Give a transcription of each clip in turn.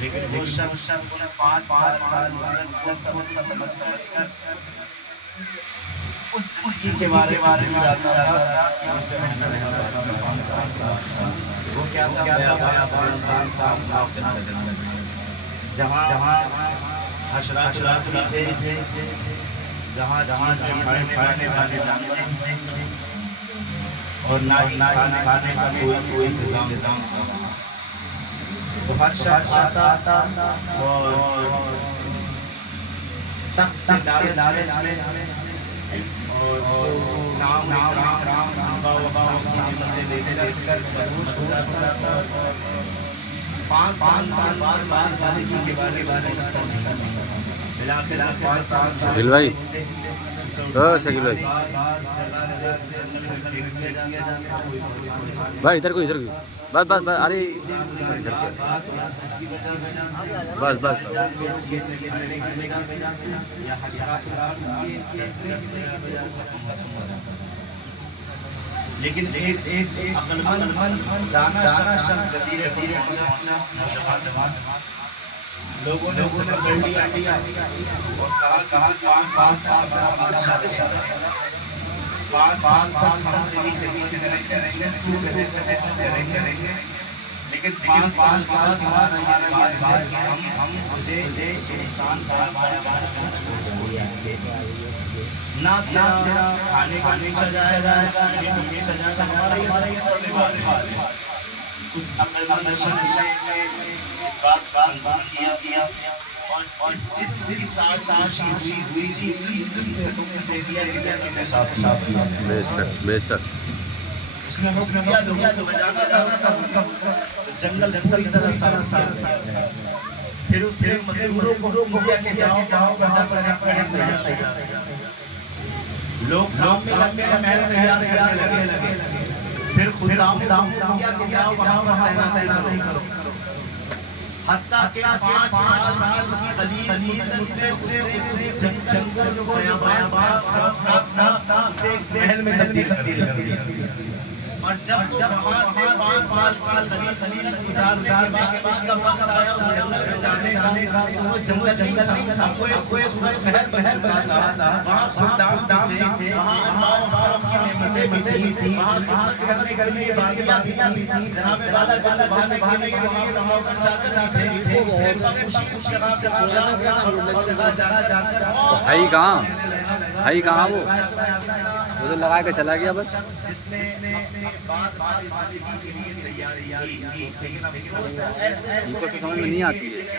لیکن وہ شخص 5 سال مدت کو سب کچھ سمجھ کر اس زندگی کے بارے میں جاتا تھا جس میں اسے رہنا تھا 5 سال کے بعد۔ وہ کیا تھا؟ بیابان سنسان تھا، جہاں حشرات الارض بھی تھے، جہاں چیل میں کھانے والے جانے تھے اور نہ ہی کھانے کا کوئی انتظام تھا۔ تو ہر شخص آتا اور تخت پہ ڈالے اور نام اکرام آبا و اقسام کی نعمتیں لے کر مدہوش ہو جاتا اور 5 سال کے بعد والی زندگی کے بارے میں سوچتا نہیں۔ بالآخر 5 سال شکیل بھائی، شکیل بھائی اس جگہ سے اس جنگل میں پھینک دیا جاتا، کوئی پریشان نہیں۔ بھائی ادھر کو بس ارے بس یا حشرات کے ڈسنے کی وجہ سے وہ ختم ہو رہا۔ لیکن ایک عقل مند دانا شخص جزیرے پر پہنچا، لوگوں نے اسے پکڑ لیا اور کہا کہ 5 سال تک ہمارا بادشاہ رہے گا، 5 سال تک ہم تیری خدمت کریں گے، تو کہے گا ہم کریں گے، لیکن 5 سال کے بعد ہمارا یہ رواج ہے کہ ہم تجھے ایک سنسان بیابان میں چھوڑ دیں گے۔ نہ تیرا کھانے کا پوچھا جائے گا، نہ پینے کا پوچھا جائے گا، ہمارا یہ دستور رواج ہے۔ اس عقل مند شخص نے اس بات کو منظور کیا اور جس دن اس کی تاج پوشی ہوئی اسی دن اس نے حکم دے دیا کہ جنگل میں صاف کیا۔ بے شک اس نے حکم دیا، لوگوں کو بجانا تھا اس کا حکم، تو جنگل پوری طرح صاف کیا۔ پھر اس نے مزدوروں کو حکم دیا کہ جاؤ وہاں پر جا کر ایک محل تیار کرو۔ لوگ کام میں لگ گئے، محل تیار کرنے لگے۔ پھر خداموں کو حکم دیا کہ جاؤ وہاں پر تعیناتی کرو۔ حتیٰ کہ 5 سال کی اس قلیل مدت میں اس نے اس جنگل کو جو بیابان تھا، خوفناک تھا، اسے ایک محل میں تبدیل کر دیا۔ اور جب وہ وہاں سے 5 سال کی قلیل مدت گزارنے کے بعد اس کا وقت آیا اس جنگل میں جانے کا، تو وہ جنگل نہیں تھا، اب وہ ایک خوبصورت محل بن چکا تھا۔ وہاں خدام بھی تھے، وہاں انواع و اقسام کی نعمتیں بھی تھیں، وہاں خدمت کرنے کے لیے باغیاں بھی تھیں، جناب والا دل نبھانے کے لیے وہاں پر نوکر چاکر بھی تھے۔ اس نے بخوشی اس جگہ کو چھوڑا اور اس جگہ جا کر ہے کہاں وہ تو لگا کے چلا گیا بس۔ جس نے اپنے بعد والی زندگی کے لیے تیاری کی، لیکن افسوس ایسے ان کو تو سمجھ میں نہیں آتی ہے کہ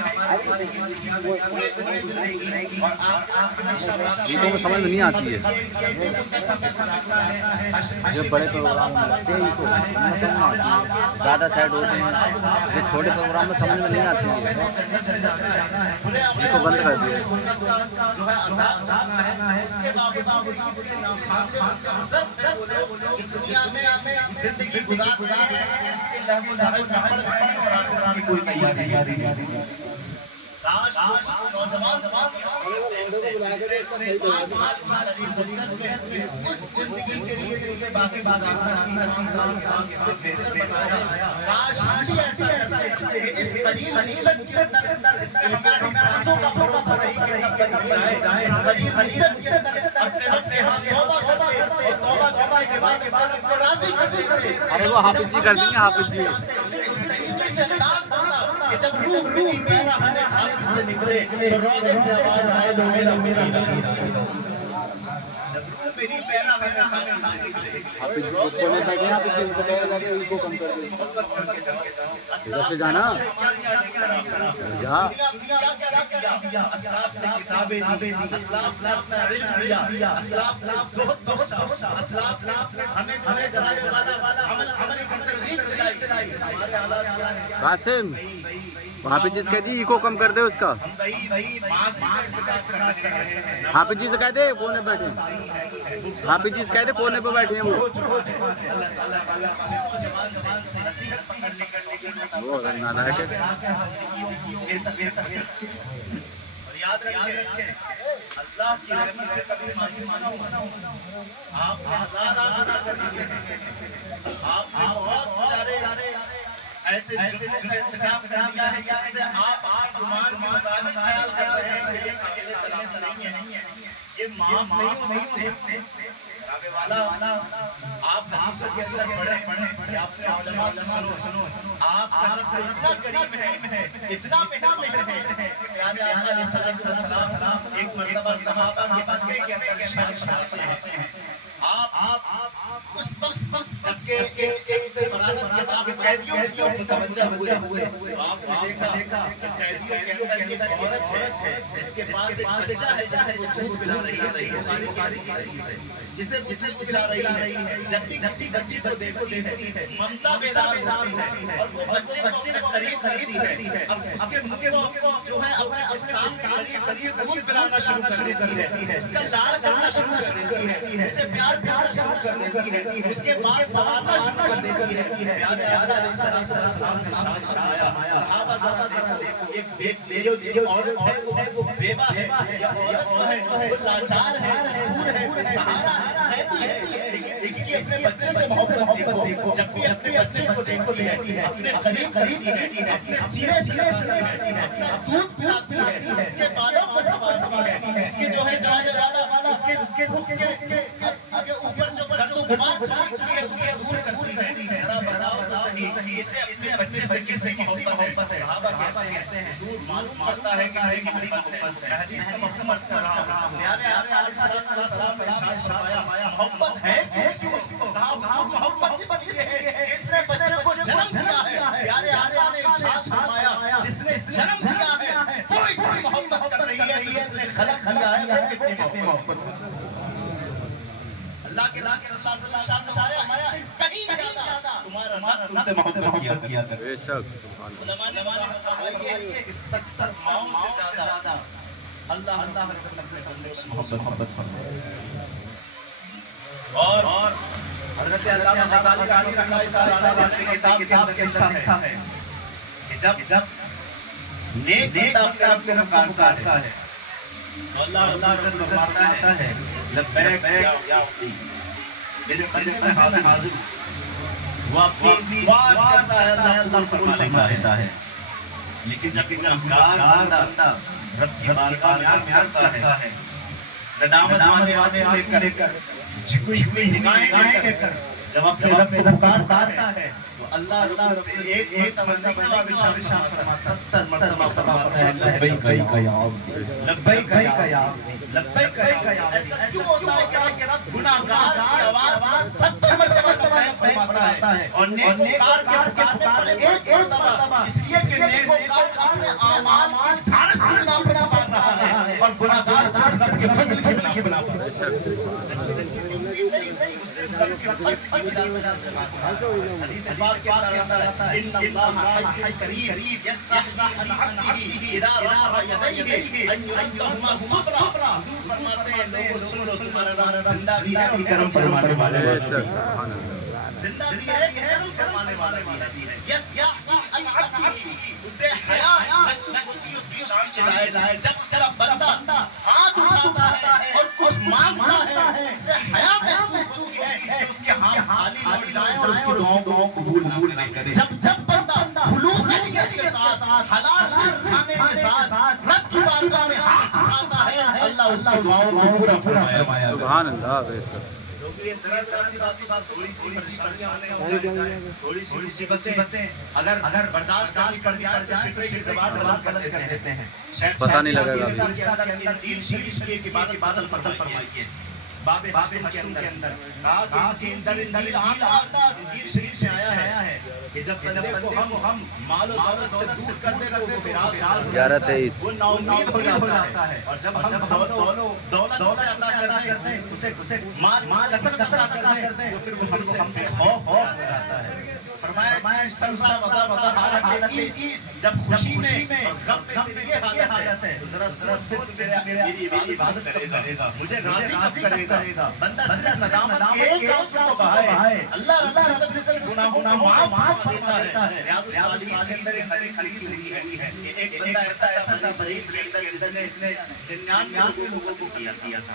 ہماری زندگی دنیا میں کوئی نہیں گزرے گی اور آخرت ہمیشہ باقی ان کو سمجھ میں نہیں آتی ہے۔ یہ مدت ہمیں گزارنا ہے، جو بڑے پروگرام ہوتے ہیں ان کو سمجھ میں آتی ہے، زیادہ سائڈ ہوتے ہیں، جو چھوٹے پروگرام میں سمجھ میں نہیں آتی ہے، ان کو بند کر دیا۔ جو ہے عذاب چاہنا ہے، اس کے باوجود بھی کتنے ناخواندے اور کمزور ہیں وہ لوگ کہ دنیا میں زندگی گزار رہے ہیں، اس کے لہو و لعب میں پڑ گئے ہیں اور آخرت کی کوئی تیاری نہیں۔ کاش وہ اس نوجوان سے جس نے 5 سال کی قریب مدت میں اس زندگی کے لیے جو اسے باقی گزارنا تھی، 5 سال کے بعد اسے بہتر بنایا۔ کاش ہم بھی ایسا کرتے کہ اس قریب مدت کے اندر جس میں ہماری سانسوں کا بھروسہ نہیں کہ کب تک ہو جائے، اس قریب مدت کے اندر اپنے رب کے ہاں توبہ کرتے اور توبہ کرنے کے بعد اپنے رب کو راضی کر لیتے۔ ارے وہ حافظ جی کر دیں گے، حافظ جی پھر اس طریقے سے انداز ہوتا کہ جب روح میری پیرا ہمیں خاکی سے نکلے تو روزے سے آواز آئے تو میرا فقیر آئے۔ جب روح میری پیرا ہمیں خاکی سے نکلے روزے سے آواز آئے تو میرا فقیر محبت کر کے جاؤ۔ ادھر سے جانا کیا کیا نہیں کرا، دنیا کی کیا کیا نہیں کیا۔ اسلاف نے کتابیں دی، اسلاف نے اپنا علم دیا، اسلاف نے زہد بخشا، اسلاف نے ہمیں جو ہے جناب والا عمل کرنے کی ترغیب دلائی۔ ہمارے حالات کیا ہیں؟ قاسم حافظ جی سے کہہ دی ایکو کم کر دے اس کا، ہم بھائی معاصی کا ارتکاب کر رہے ہیں۔ حافظ جی سے کہہ دے کونے بیٹھے، حافظ جی سے کہہ دے کونے پہ بیٹھے ہیں وہ۔ اللہ تعالیٰ کسی نوجوان سے نصیحت پکڑنے کا توفیق عطا وہ فرمائے نالائق ہے۔ تاکہ ہم اپنی زندگیوں کو بہتر کر سکیں۔ اور یاد رکھیں اللہ کی رحمت سے کبھی مایوس نہ ہو۔ آپ نے ہزارہ گناہ کر دیے ہیں، آپ نے بہت سارے ایسے جرموں کا ارتکاب کر دیا ہے کہ جسے آپ اپنی گمان کے مطابق خیال کر رہے ہیں کہ یہ قابل تلافی نہیں ہے، یہ معاف نہیں ہو سکتے۔ جناب والا آپ حدیثوں کے اندر پڑھیں یا اپنے علماء سے سنو، آپ کا رب اتنا کریم ہے، اتنا مہربان ہے کہ پیارے آقا علیہ السلام ایک مرتبہ صحابہ کے مجمع کے اندر ارشاد فرماتے ہیں، آپ اس وقت جبکہ ایک جنگ سے فراغت کے بعد قیدیوں کی طرف متوجہ ہوئے تو آپ نے دیکھا کہ قیدیوں کے اندر ایک عورت ہے جس کے پاس ایک بچہ ہے جسے وہ دودھ پلا رہی ہے، صحیح بخاری کی حدیث ہے، جسے وہ دودھ پلا رہی ہے۔ جب بھی کسی بچے کو دیکھتی ہے ممتا بیدار ہوتی ہے اور وہ بچے کو اپنے قریب کرتی ہے، اب اس کے منہ کو جو ہے اپنے پستان کے قریب کر کے دودھ پلانا شروع کر دیتی ہے، اس کا لاڑ کرنا شروع کر دیتی ہے، اسے پیار کرنا شروع کر دیتی ہے، اس کے بعد سوارنا شروع کر دیتی ہے۔ پیارے آقا علیہ السلام نے ارشاد فرمایا، صحابہ ذرا دیکھو یہ جو عورت ہے وہ بیوہ ہے، یہ عورت جو ہے وہ لاچار ہے، مجبور ہے، بے سہارا ہے، قیدی ہے، لیکن اس کی اپنے بچے سے محبت دیکھو، جب بھی اپنے بچے کو دیکھتی ہے اپنے قریب کرتی ہے، اپنے سینے سے لگاتی ہے، اپنا دودھ پلاتی ہے، اس کے بالوں کو سنوارتی ہے، اس کے جو ہے جانے والا اس کے رخ کے اوپر جو گرد و غبار چھڑکتی ہے اسے دور کرتی ہے۔ ذرا بتاؤ تو صحیح اسے اپنے بچے سے کتنی محبت ہے۔ صحابہ کہتے ہیں حضور معلوم پڑتا ہے کہ بڑی محبت ہے۔ میں حدیث کا مفہوم عرض کر رہا ہوں، پیارے آقا علیہ السلام نے ارشاد فرمایا محبت ہے کہ اس کو کہا حضور محبت اس لیے ہے اس نے بچے کو جنم دیا ہے۔ پیارے آقا نے ارشاد فرمایا جس نے جنم دیا ہے وہ اتنی محبت کر رہی ہے تو جس نے خلق دیا ہے وہ کتنی محبت ہے۔ اللہ کے رسول صلی اللہ علیہ وسلم ارشاد فرمایا اس سے کہیں زیادہ تمہارا رب تم سے محبت کیا کرتا ہے۔ بے شک سبحان اللہ۔ علماء نے وضاحت فرمائی ہے کہ 70 ماؤں سے زیادہ اللہ رب العزت اپنے بندوں سے محبت فرماتا ہے۔ اور حضرت علامہ غزالی رحمۃ اللہ تعالیٰ نے اپنی کتاب کے اندر لکھا ہے کہ جب نیک بندہ اپنے رب کو پکارتا ہے تو اللہ رب العزت فرماتا ہے لبیک یا عبدی، میرے بندے میں حاضر ہوں۔ وہ اپنی دعا عرض کرتا ہے اللہ قبول فرما لیتا ہے، لیکن جب گناہگار بندہ رب کی بارگاہ میں عرض کرتا ہے ندامت والے آنسو لے کر جھکی ہوئی نگاہیں لے کر جب اپنے رب کو پکارتا ہے تو اللہ رب سے ایک مرتبہ نہیں جواب ارشاد فرماتا، 70 مرتبہ فرماتا ہے لبیک یا عبدی، لبیک یا عبدی، لبیک یا عبدی۔ ایسا کیوں ہوتا ہے کہ رب گناہگار کی آواز پر 70 مرتبہ لبیک فرماتا ہے اور نیکوکار کے پکارنے پر ایک مرتبہ؟ اس لیے کہ نیکوکار اپنے اعمال کی ڈھارس کی بنا پر پکار رہا ہے اور گناہگار صرف رب کے فضل کی بنا پر۔ رب کے فضل کی وجہ سے حدیث پاک کے اندر آتا ہے ان اللہ حی کریم یستحیی عن عبدہ اذا رفع یدیہ ان یردہما سفلا۔ حضور فرماتے ہیں لوگوں سن لو تمہارا رب زندہ بھی ہے اور کرم فرمانے والا بھی ہے، زندہ بھی ہے کرم فرمانے والا بھی ہے۔ یستحیی عن عبدہ، اسے حیا محسوس ہوتی ہے اس کی شان کے لائق جب اس کا بندہ ہاتھ اٹھاتا ہے اور کچھ مانگتا ہے، اسے حیا محسوس ہوتی ہے کہ اس کے ہاتھ خالی لوٹ جائیں اور اس کی دعاؤں کو قبول نہ کریں۔ جب بندہ خلوص نیت کے ساتھ حلال رزق کھانے کے ساتھ رب کی بارگاہ میں ہاتھ اٹھاتا ہے اللہ اس کی دعاؤں کو پورا فرمایا۔ سبحان اللہ۔ ذرا سی باتیں تھوڑی سی پریشانیاں ہونے جائیں، تھوڑی سی مصیبتیں اگر برداشت کرنی پڑ جائے تو شکوے کی زبان بدل کر دیتے ہیں۔ پتہ نہیں لگے گا کے اندر انجیل شریف کی ایک عبارت بدل فرمائیے باب حاتم کے اندر کہا کہ انجیل انجیل شریف میں آیا ہے کہ جب بندے کو ہم مال و دولت سے دور کر دیں تو وہ میراث ہوتا ہے، وہ نا امید ہو جاتا ہے، اور جب ہم دولت اسے عطا کر دیں، اسے مال کی کثرت عطا کر دیں تو پھر وہ ہم سے بے خوف ہو جاتا ہے۔ فرمایا سرا وضرا حالت عیز، جب خوشی میں اور غم میں تیری یہ حالت ہے تو ذرا سوچ پھر تو میری عبادت کب کرے گا، مجھے راضی کب کرے گا۔ بندہ صرف ندامت کے ایک آنسو کو بہائے اللہ رب العزت اس کے گناہوں کو معاف فرما دیتا ہے۔ ریاض الصالحین کے اندر ایک حدیث لکھی ہوئی ہے کہ ایک بندہ ایسا تھا بنی اسرائیل کے اندر جس نے 99 لوگوں کو قتل کیا تھا۔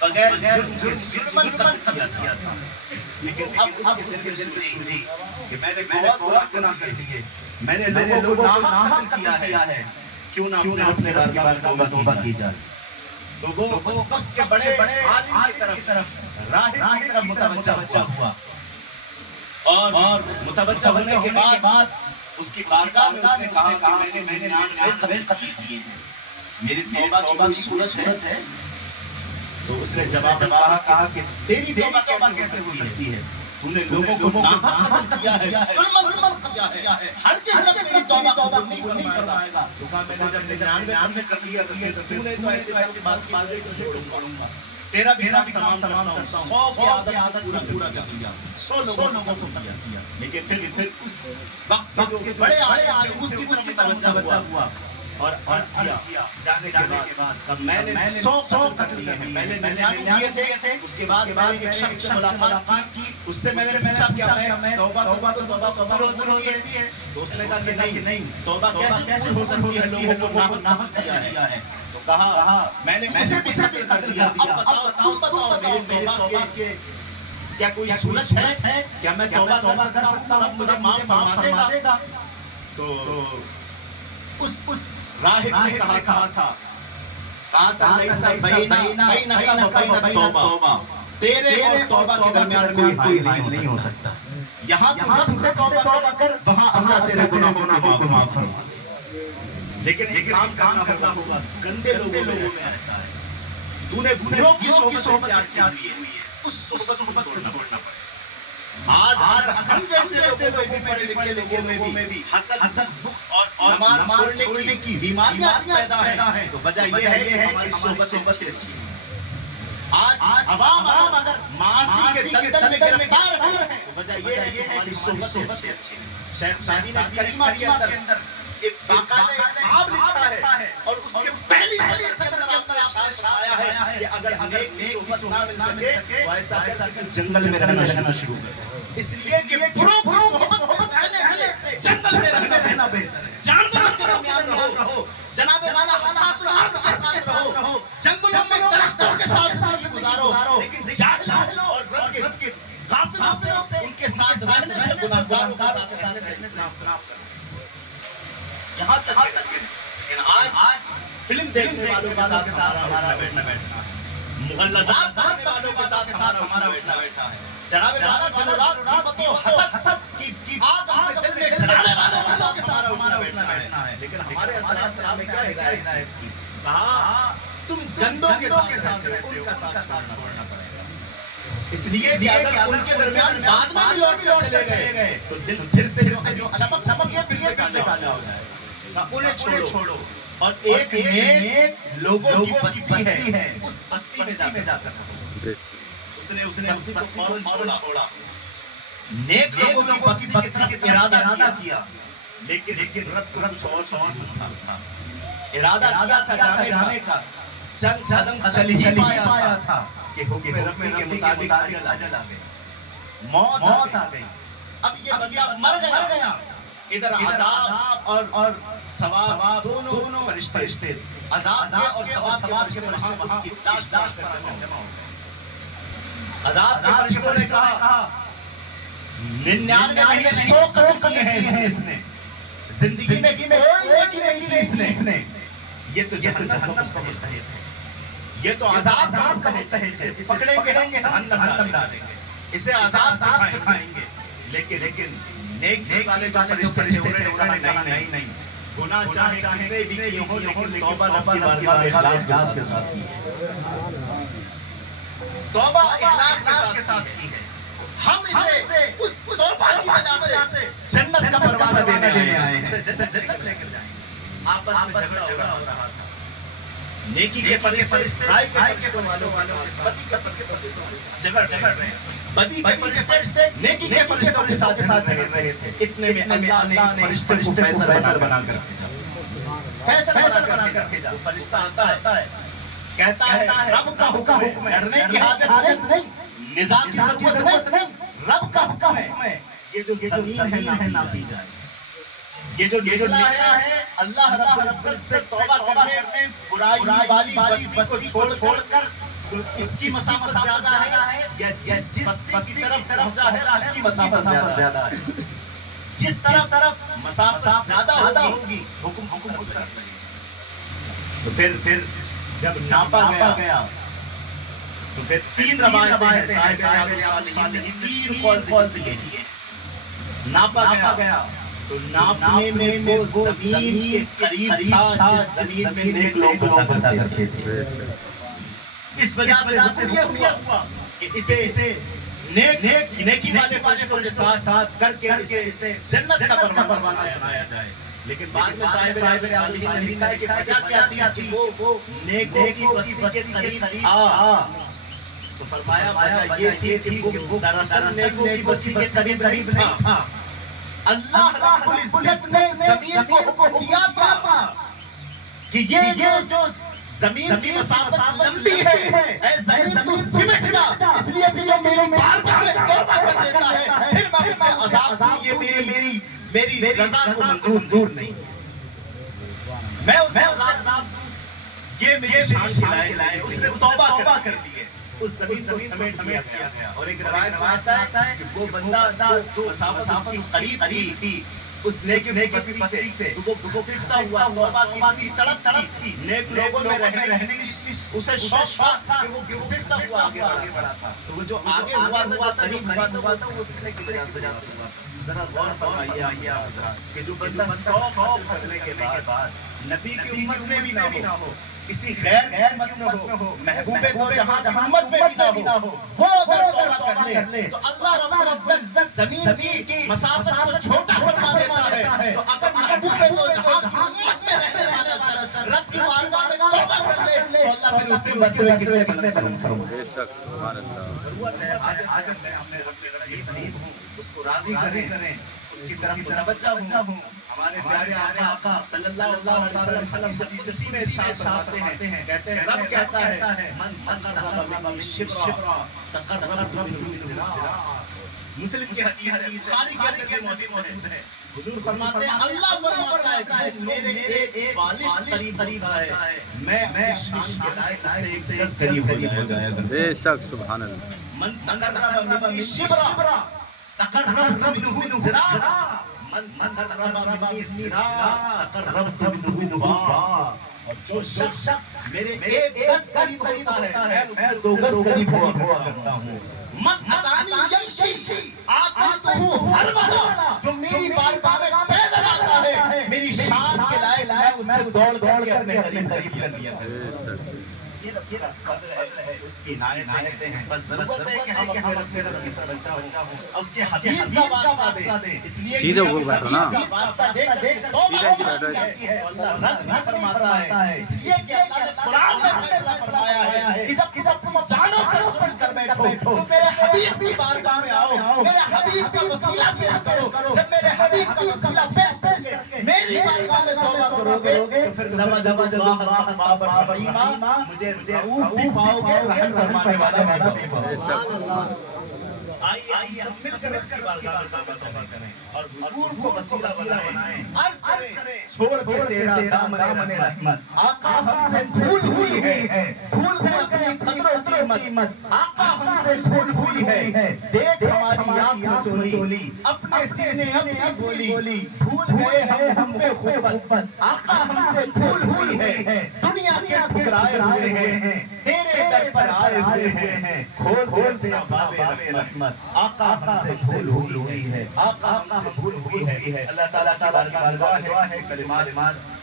بغیر جرم کے ظلمن قتل کیا تھا لیکن اب اس کے دل میں سوچی کہ میں نے بہت برا گناہ کر دیے میں نے لوگوں کو ناحق قتل کیا ہے کیوں نہ اپنے بارگاہ میں توبہ کی جائے تو وہ اس وقت کے بڑے عالم کی طرف راہب کی طرف متوجہ ہوا اور متوجہ ہونے کے بعد اس کی بارگاہ میں اس نے کہا کہ میں نے 99 قتل کیے ہیں میری توبہ کی کوئی صورت ہے تو اس نے جواب میں کہا کہ تیری توبہ کیسے ہو سکتی ہے تو نے لوگوں کو ناحق قتل کیا ہے ظلم قتل کیا ہے ہرگز رب تیری توبہ قبول نہیں فرمائے گا تو کہا میں نے جب 99 قتل کر لیا تو نے تو ایسے بات کی بات کی مجھے چھوڑوں گا تیرا بھی کام تمام کرتا ہوں 100 کی عادت پورا کر دیا 100 لوگوں کو کیا لیکن پھر وقت جو بڑے عالم تھے اس کی طرف متوجہ ہوا اور عرض کیا جانے کے بعد تب میں نے 100 قتل کر دیے ہیں پہلے 99 کیے تھے اس کے بعد میں نے ایک شخص سے ملاقات کی اس سے میں نے پوچھا کیا میں توبہ کروں تو توبہ قبول ہو سکتی ہے تو اس نے کہا کہ نہیں توبہ کیسے قبول ہو سکتی ہے لوگوں کو ناحق قتل کیا ہے تو کہا میں نے اسے بھی قتل کر دیا اب بتاؤ تم بتاؤ میری توبہ کے کیا کوئی صورت ہے کیا میں توبہ کر سکتا ہوں اور اب مجھے معاف فرما دے گا تو اس راہب نے کہا تھا قاتل لیسا بینک و بین توبہ تیرے اور توبہ کے درمیان کوئی حائل نہیں ہو سکتا یہاں تو رب سے توبہ کر وہاں اللہ تیرے گناہوں کو معاف کرے لیکن ایک کام کرنا ہوگا گندے لوگوں میں آتا ہے تو نے بروں کی صحبت اختیار کی ہوئی ہے اس صحبت کو چھوڑنا پڑے آج اگر ہم جیسے لوگوں میں بھی پڑھے لکھے لوگوں میں بھی حسد اور نماز چھوڑنے کی بیماریاں پیدا ہیں تو وجہ یہ ہے کہ ہماری صحبتیں اچھی رہتی ہیں آج عوام اگر معاصی کے دلدل میں گرفتار ہے تو وجہ یہ ہے کہ ہماری صحبتیں اچھی رہتی ہیں شیخ سعدی نے کریمہ کے اندر ایک باقاعدہ باب لکھا ہے اور اس کے پہلی سطر کے اندر آپ نے ارشاد فرمایا ہے کہ اگر نیک کی صحبت نہ مل سکے تو ایسا کر کہ جنگل میں رہنا شروع کر اس لیے کہ بروں کی صحبت میں رہنے سے جنگل میں رہنا بہتر ہے جانوروں کے درمیان رہو جناب والا حشرات الارض کے ساتھ رہو جنگلوں میں درختوں کے ساتھ زندگی گزارو لیکن جاہلوں اور رب کے غافلوں سے ان کے ساتھ رہنے سے گناہگاروں کے ساتھ رہنے سے اجتناب کرو یہاں تک لیکن آج فلم دیکھنے والوں کے ساتھ ہمارا اٹھنا بیٹھنا مغلظات پڑھنے والوں کے ساتھ ہمارا اٹھنا بیٹھنا جناب والا دن و رات غیبت و حسد کی آگ اپنے دل میں جلانے والوں کے ساتھ ہمارا اٹھنا بیٹھنا ہے لیکن ہمارے اسلام نے ہمیں کیا ہدایت کی کہا تم گندوں کے ساتھ رہتے ہو ان کا ساتھ چھوڑنا پڑے اس لیے کہ اگر ان کے درمیان بعد میں بھی لوٹ کر چلے گئے تو دل پھر سے جو ابھی چمک رہی ہے پھر سے کالا ہو جائے گا انہیں چھوڑو اور ایک نیک لوگوں کی بستی ہے اس بستی میں جا کر اس نے اس بستی کو فوراً چھوڑا نیک لوگوں کی بستی کی طرف ارادہ کیا لیکن رب کو کچھ اور تھا ارادہ کیا تھا جانے کا چند قدم چل ہی پایا تھا کہ حکم ربی کے مطابق اجل آ گئی موت آ گئی اب یہ بندہ مر گیا ادھر عذاب اور ثواب دونوں فرشتے عذاب کے اور ثواب کے فرشتے وہاں اس کی لاش لا کر جمع ہو عذاب کے فرشتوں نے کہا 99 میں 100 قتل کیے ہیں اس نے زندگی میں کوئی نیکی نہیں کی اس نے یہ تو جہنم کا مستحق ہے یہ تو عذاب کا مستحق ہے اسے پکڑیں گے ہم جہنم ڈالیں گے اسے عذاب چکھائیں گے لیکن نیک والے جو فرشتے تھے انہوں نے کہا نہیں گناہ چاہے کتنے بھی کیے ہوں لیکن توبہ رب کی بارگاہ میں اخلاص کے ساتھ توبہ اخلاص کے ساتھ کی ہے ہم اسے اس توبہ کی وجہ سے جنت کا پروانہ دینے آئے ہیں اسے جنت لے کر جائیں آپس میں جھگڑا ہو رہا تھا نیکی کے فرشتے برائی کے فرشتوں والوں کے ساتھ بدی کے فرشتوں کے ساتھ جھگڑ رہے ہیں بدی کے فرشتے نیکی کے فرشتوں کے ساتھ جھگڑ رہے تھے اتنے میں اللہ نے ایک فرشتے کو فیصل بنا کر بھیجا وہ فرشتہ آتا ہے کہتا ہے رب کا حکم ہے ڈرنے کی حاجت نہیں نزاع کی ضرورت نہیں رب کا حکم ہے یہ جو زمین ہے نہ پی جائے یہ جو نکلا ہے اللہ رب العزت سے توبہ کرنے برائی والی بستی کو چھوڑ کر تو اس کی مسافت زیادہ ہے یا جس بستی کی طرف پہنچا ہے اس کی مسافت زیادہ ہے؟ جس طرف مسافت زیادہ ہوگی حکم اس طرف لگے گا۔ تو پھر جب ناپا گیا تو پھر 3 روایتیں ہیں، صاحب ریاض الصالحین نے 3 قول ذکر کیے۔ ناپا گیا تو ناپنے میں وہ زمین کے قریب تھا جس زمین میں نیک لوگ بسا کرتے تھے۔ اس وجہ سے حکم یہ ہوا کہ اسے نیکی والے فرشتوں کے ساتھ کر کے اسے جنت کا پروانہ بنایا جائے۔ لیکن بعد میں صاحب ریاض الصالحین نے لکھا ہے کہ وجہ کیا تھی کہ وہ نیکوں کی بستی کے قریب تھا۔ تو فرمایا وجہ یہ تھی کہ وہ دراصل نیکوں کی بستی کے قریب نہیں تھا۔ اللہ رب العزت نے زمین کو حکم دیا تھا کہ یہ جو زمین کی مسافت لمبی ہے، اے زمین تو سمٹ جا، اس لیے کہ جو میری بارگاہ میں توبہ کر لیتا ہے پھر میں اسے عذاب دوں، یہ میری رضا کو منظور نہیں، میں اسے عذاب دوں، یہ میری شان کی لائق ہے۔ اس نے توبہ کر دی، اس زمین کو سمیٹ دیا گیا۔ اور ایک روایت میں آتا ہے کہ وہ بندہ جو مسافت اس کی قریب تھی اس نیکی کی بستی سے، تو وہ گھسٹتا ہوا توبہ کی اتنی تڑپ تھی، نیک لوگوں میں رہنے کی اسے شوق تھا کہ وہ گھسٹتا ہوا آگے بڑھا تھا۔ تو وہ جو آگے ہوا تھا، جو قریب ہوا تھا، وہ گھسٹنے کی وجہ سے ہوا تھا۔ ذرا غور فرمائیے آپ کہ جو بندہ 100 قتل کرنے کے بعد نبی کی امت میں بھی نہ ہو، کسی غیر کی امت میں ہو، محبوب دو جہاں کی امت میں بھی نہ ہو، وہ اگر توبہ کر لے تو اللہ رب العزت زمین کی مسافت کو چھوٹا فرما دیتا ہے۔ تو اگر محبوب دو جہاں کی امت میں رہنے والا شخص رب کی بارگاہ میں توبہ کر لے تو اللہ پھر اس کے مرتبے کتنے بلند فرمائے۔ بے شک سبحان اللہ۔ ضرورت ہے حاجت ہے میں اپنے رب کے قریب ہوں، اس کو راضی کریں، اس کی طرف متوجہ ہوں۔ ہمارے پیارے آقا صلی اللہ علیہ وسلم حدیث قدسی میں ارشاد فرماتے ہیں، کہتے ہیں رب کہتا ہے من تقرب منی شبرا تقربت منہ ذراعا۔ مسلم کی حدیث ہے، بخاری کے اندر بھی موجود ہے۔ حضور فرماتے ہیں اللہ فرماتا ہے کہ میرے ایک بالش قریب ہوتا ہے میں اپنی شان کے لائق اس سے 1 گز قریب ہو جائے گا۔ بے شک سبحان اللہ۔ من تقرب منی شبرا تقربت منہ ذراعا، من تقرب منی ذراعا تقربت منہ باعا۔ اور جو شخص میرے 1 گز قریب ہوتا ہے میں اس سے 2 گز قریب ہوا کرتا ہوں۔ من اتانی یمشی آتیتہ ہرولا، جو میری بارگاہ میں پیدل آتا ہے میری شان کے لائق میں اس سے دوڑ کر کے اپنے قریب کر دیا۔ یہ فضل ہے، اس کی عنایتیں ہیں، بس ضرورت ہے کہ ہم اپنے رب کے طرف متوجہ ہوں اور اس کے حبیب کا واسطہ دیں۔ اس لیے کہ ہم حبیب کا واسطہ دے کر کے توبہ کرتی ہے تو اللہ رد نہیں فرماتا ہے۔ اس لیے کہ اللہ نے قرآن میں فیصلہ فرمایا ہے کہ جب تم اپنی جانوں پر ظلم کر بیٹھو تو میرے حبیب کی بارگاہ میں آؤ، میرے حبیب کا وسیلہ پیش کرو۔ جب میرے حبیب کا وسیلہ پیش کر کے میری بارگاہ میں توبہ کرو گے تو پھر لوجد اللہ التواب الرحیم، مجھے رؤوف بھی پاؤ گے، رحم فرمانے والا بھی پاؤ گے۔ آئیے ہم سب مل کر رب کی بارگاہ میں توبہ کریں اور حضور کو وسیلہ بنائیں، عرض کریں چھوڑ کے تیرا دامن رحمت، آقا ہم سے بھول ہوئی ہے، بھول گئے اپنی قدر و قیمت، آقا ہم سے بھول ہوئی ہے، دیکھ ہماری آنکھ مچولی، اپنے سینے اپنی بولی، بھول گئے ہم میں خوبت، آقا ہم سے بھول ہوئی ہے، دنیا کے ٹھکرائے ہوئے ہیں، تیرے در پر آئے ہوئے ہیں، کھول دے اپنا باب رحمت، آقا ہم سے بھول ہوئی ہے، آقا ہم سے بھول ہوئی ہے۔ اللہ تعالیٰ کی بارگاہ میں دعا ہے کلمات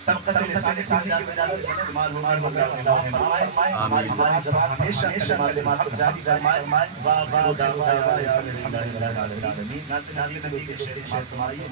سبقت لسانی کی وجہ سے استعمال ہوگی، اللہ نے معاف فرمائے، ہماری زبان پر ہمیشہ کلمات حق جاری فرمائے۔ وآخر دعوانا الحمدللہ رب العالمین۔ نعت نبی کے 2 شعر استعمال فرمائیے۔